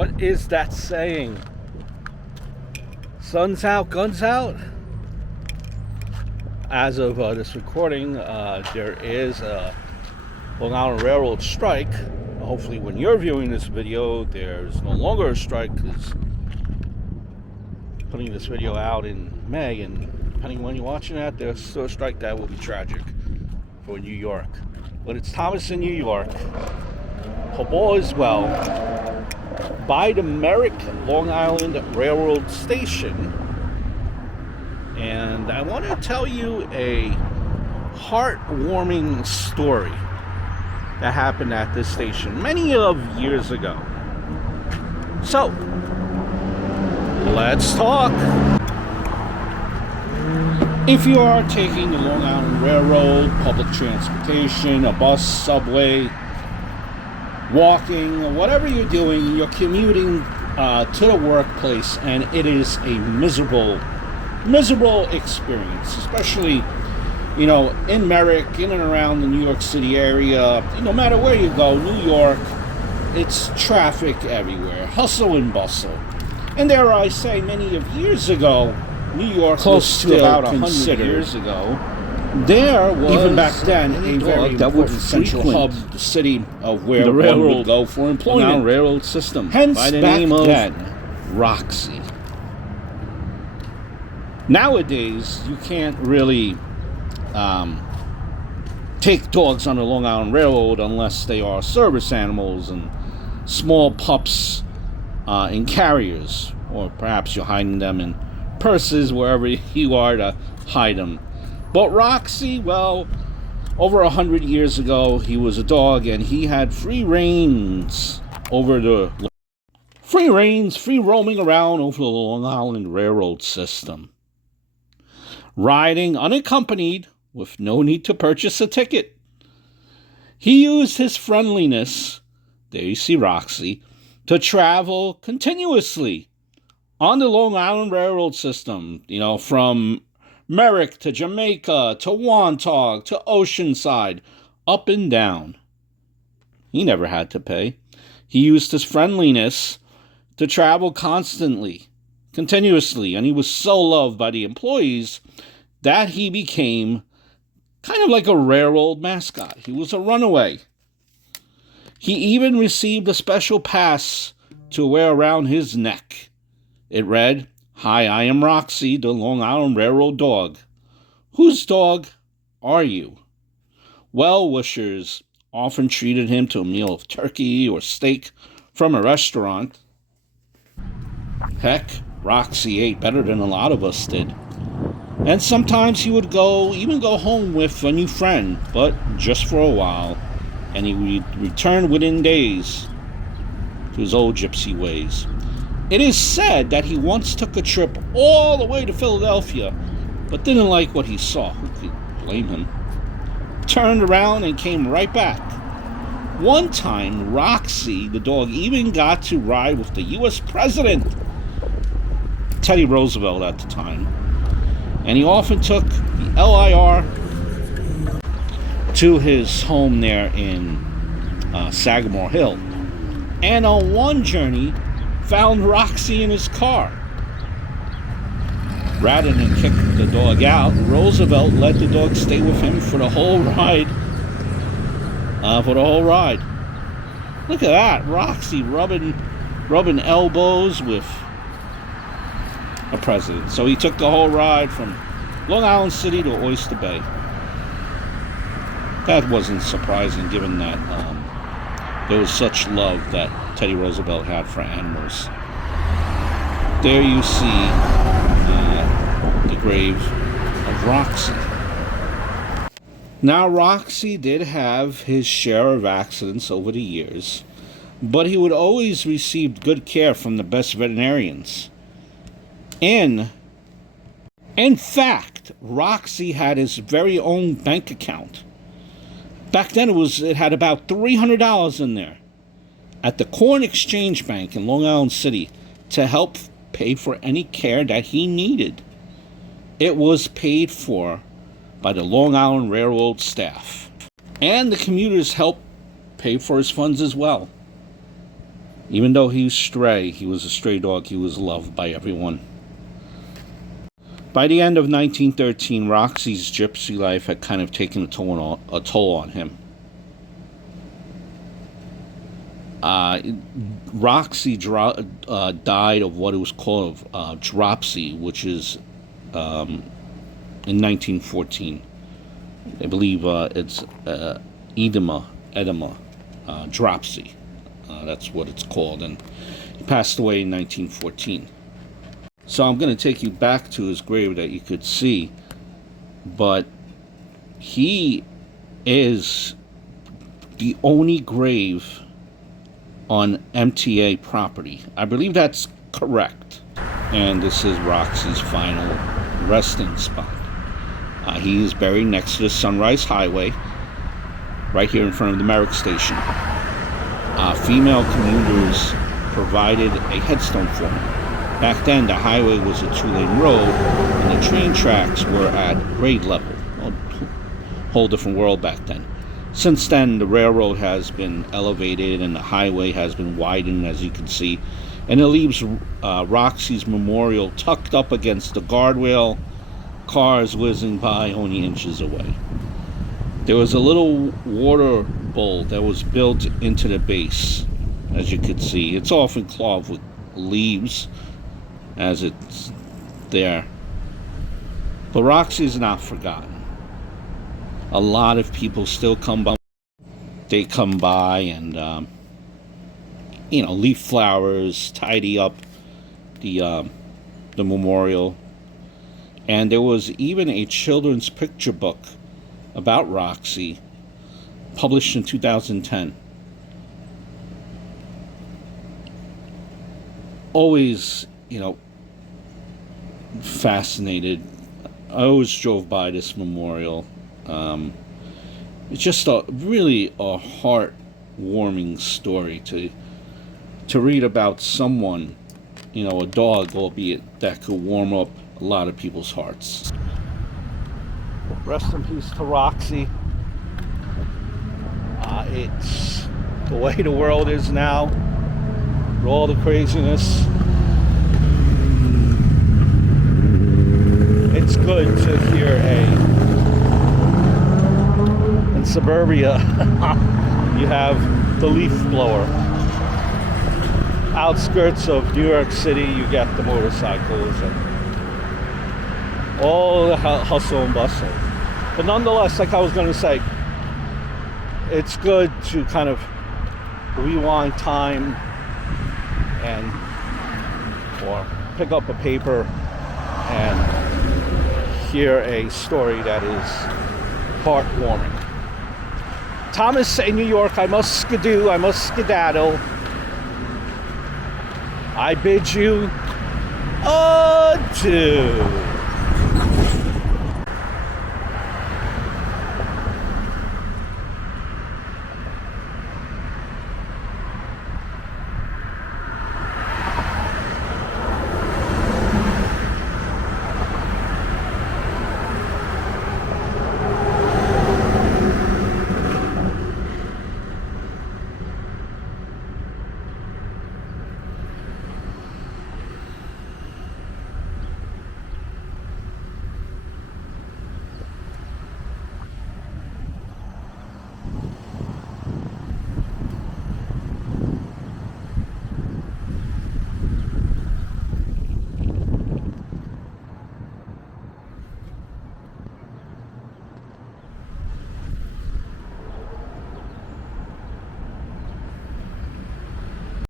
What is that saying? Sun's out, guns out? As of this recording, there is a Long Island Railroad strike. Hopefully when you're viewing this video, there's no longer a strike, because putting this video out in May, and depending on when you're watching that, there's still a strike. That will be tragic for New York. But it's Thomas in New York. Hope all is well. By the Merrick Long Island Railroad Station. And I want to tell you a heartwarming story that happened at this station many of years ago. So, let's talk. If you are taking the Long Island Railroad, public transportation, a bus, subway, walking, whatever you're doing, you're commuting to the workplace, and it is a miserable experience, especially, in Merrick, in and around the New York City area. No matter where you go, New York, it's traffic everywhere, hustle and bustle. And dare I say, many of years ago, New York close was to about 100 years ago. There was, even back then, a very important central hub, the city of where the railroad would go for employment. Railroad system. Hence, by the back name of then, Roxey. Nowadays, you can't really take dogs on the Long Island Railroad unless they are service animals and small pups in carriers, or perhaps you're hiding them in purses, wherever you are to hide them. But Roxey, well, over 100 years ago, he was a dog, and he had free reins, free roaming around over the Long Island Railroad system, riding unaccompanied with no need to purchase a ticket. He used his friendliness, there you see Roxey, to travel continuously on the Long Island Railroad system, from Merrick to Jamaica to Wantagh to Oceanside, up and down. He never had to pay. He used his friendliness to travel constantly, continuously, and he was so loved by the employees that he became kind of like a railroad mascot. He was a runaway. He even received a special pass to wear around his neck. It read, "Hi, I am Roxey, the Long Island Railroad dog. Whose dog are you?" Well-wishers often treated him to a meal of turkey or steak from a restaurant. Heck, Roxey ate better than a lot of us did. And sometimes he would even go home with a new friend, but just for a while, and he would return within days to his old gypsy ways. It is said that he once took a trip all the way to Philadelphia, but didn't like what he saw. Who could blame him? Turned around and came right back. One time, Roxey, the dog, even got to ride with the U.S. President, Teddy Roosevelt at the time. And he often took the LIR to his home there in Sagamore Hill. And on one journey, found Roxey in his car. Rather than kick the dog out, Roosevelt let the dog stay with him for the whole ride. Look at that, Roxey rubbing elbows with a president. So he took the whole ride from Long Island City to Oyster Bay. That wasn't surprising, given that there was such love that Teddy Roosevelt had for animals. There you see the grave of Roxey. Now, Roxey did have his share of accidents over the years, but he would always receive good care from the best veterinarians. In fact, Roxey had his very own bank account. Back then, it had about $300 in there at the Corn Exchange Bank in Long Island City to help pay for any care that he needed. It was paid for by the Long Island Railroad staff. And the commuters helped pay for his funds as well. Even though he was a stray dog, he was loved by everyone. By the end of 1913, Roxey's gypsy life had kind of taken a toll on him. Roxey died of what it was called dropsy, which is in 1914. I believe it's edema, dropsy. That's what it's called, and he passed away in 1914. So I'm going to take you back to his grave that you could see, but he is the only grave on MTA property. I believe that's correct. And this is Roxey's final resting spot. He is buried next to the Sunrise Highway, right here in front of the Merrick Station. Female commuters provided a headstone for him. Back then, the highway was a 2-lane road, and the train tracks were at grade level. A whole different world back then. Since then, the railroad has been elevated, and the highway has been widened, as you can see. And it leaves Roxey's memorial tucked up against the guardrail, cars whizzing by only inches away. There was a little water bowl that was built into the base, as you could see. It's often clogged with leaves, as it's there. But Roxey is not forgotten. A lot of people still come by. They come by and, leave flowers, tidy up the memorial. And there was even a children's picture book about Roxey, published in 2010. Always, fascinated. I always drove by this memorial. It's just really a heartwarming story to read about someone, a dog, albeit, that could warm up a lot of people's hearts. Rest in peace to Roxey. It's the way the world is now, with all the craziness. It's good to hear in suburbia, you have the leaf blower. Outskirts of New York City, you get the motorcycles and all the hustle and bustle. But nonetheless, like I was going to say, it's good to kind of rewind time or pick up a paper and hear a story that is heartwarming. Thomas in New York, I must skidoo, I must skedaddle. I bid you adieu.